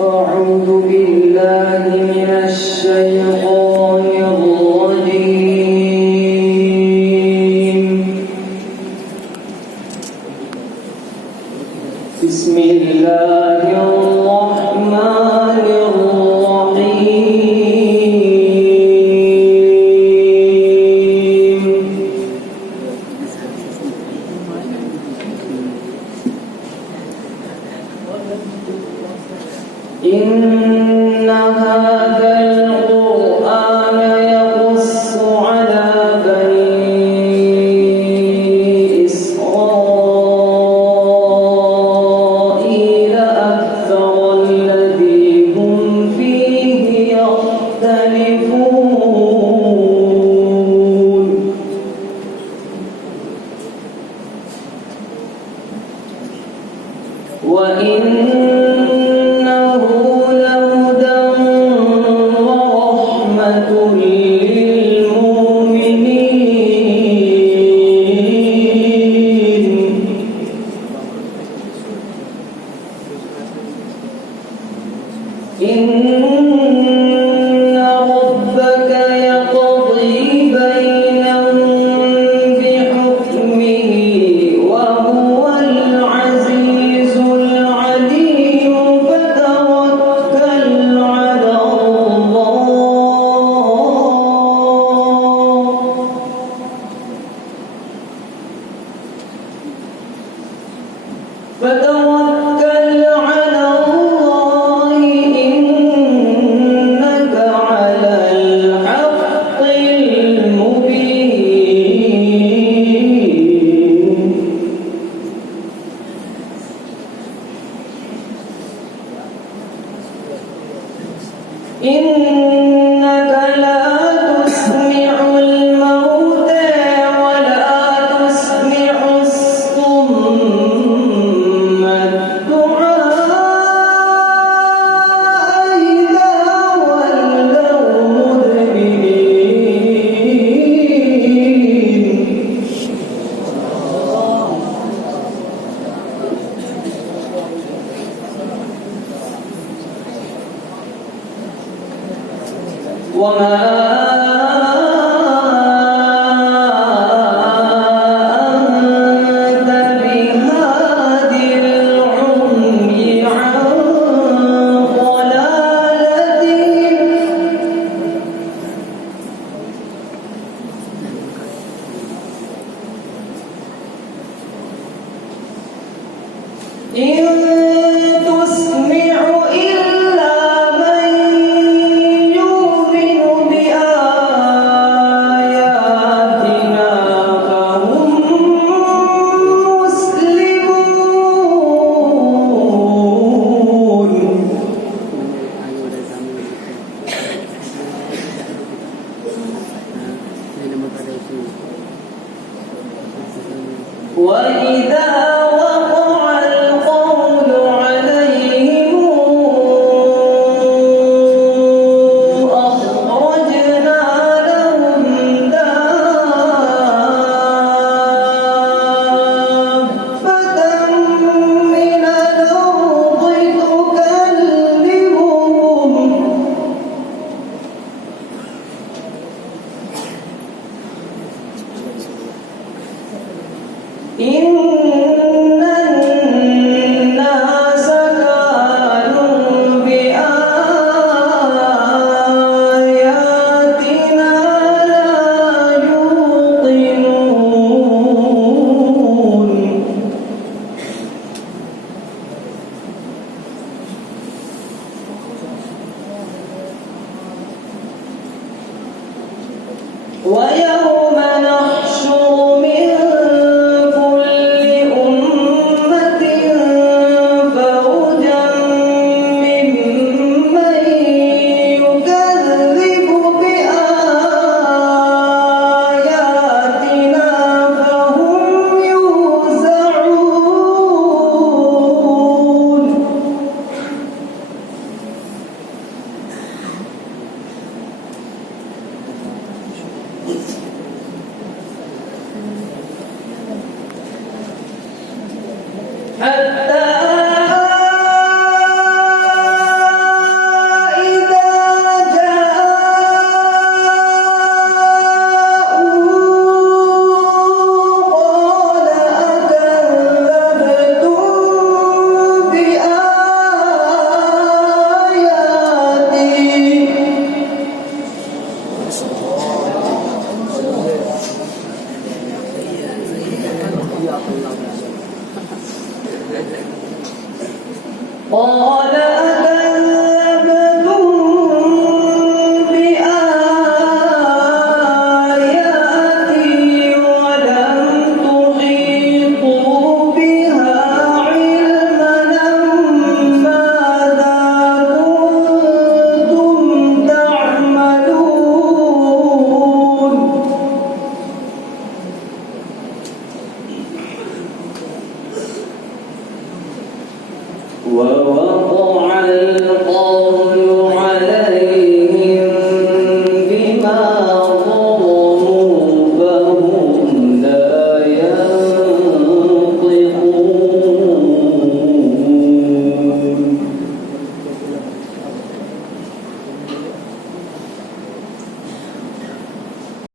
أعوذ بالله من الشيطان الرجيم. بسم الله الرحمن الرحيم. إن هذا القرآن يقص على بني إسرائيل أكثر الذي هم فيه يختلفون. وإنه لهدى ورحمة للمؤمنين. إن ربك يقضي بينهم بحكمه وهو العزيز العليم. فتوكل على الله. فتوكل على الله إنك على الحق المبين. إنك لا تسمع الموتى ولا تسمع الصم الدعاء إذا ولوا مدبرين. وما أنت بهاد العمي عن ضلالتهم. إن تسمع إلا من يؤمن بآياتنا فهم مسلمون. وإذا وقع القول عليهم أخرجنا لهم دابة من الأرض تكلمهم. إن الناس كانوا بآياتنا لا يوقنون. ويوم نحشر من كل أمة فوجا ممن يكذب بآياتنا فهم يوزعون. قال أكذبتم بآياتي ولم تحيطوا بها علما ماذا كنتم تعملون ووقع القول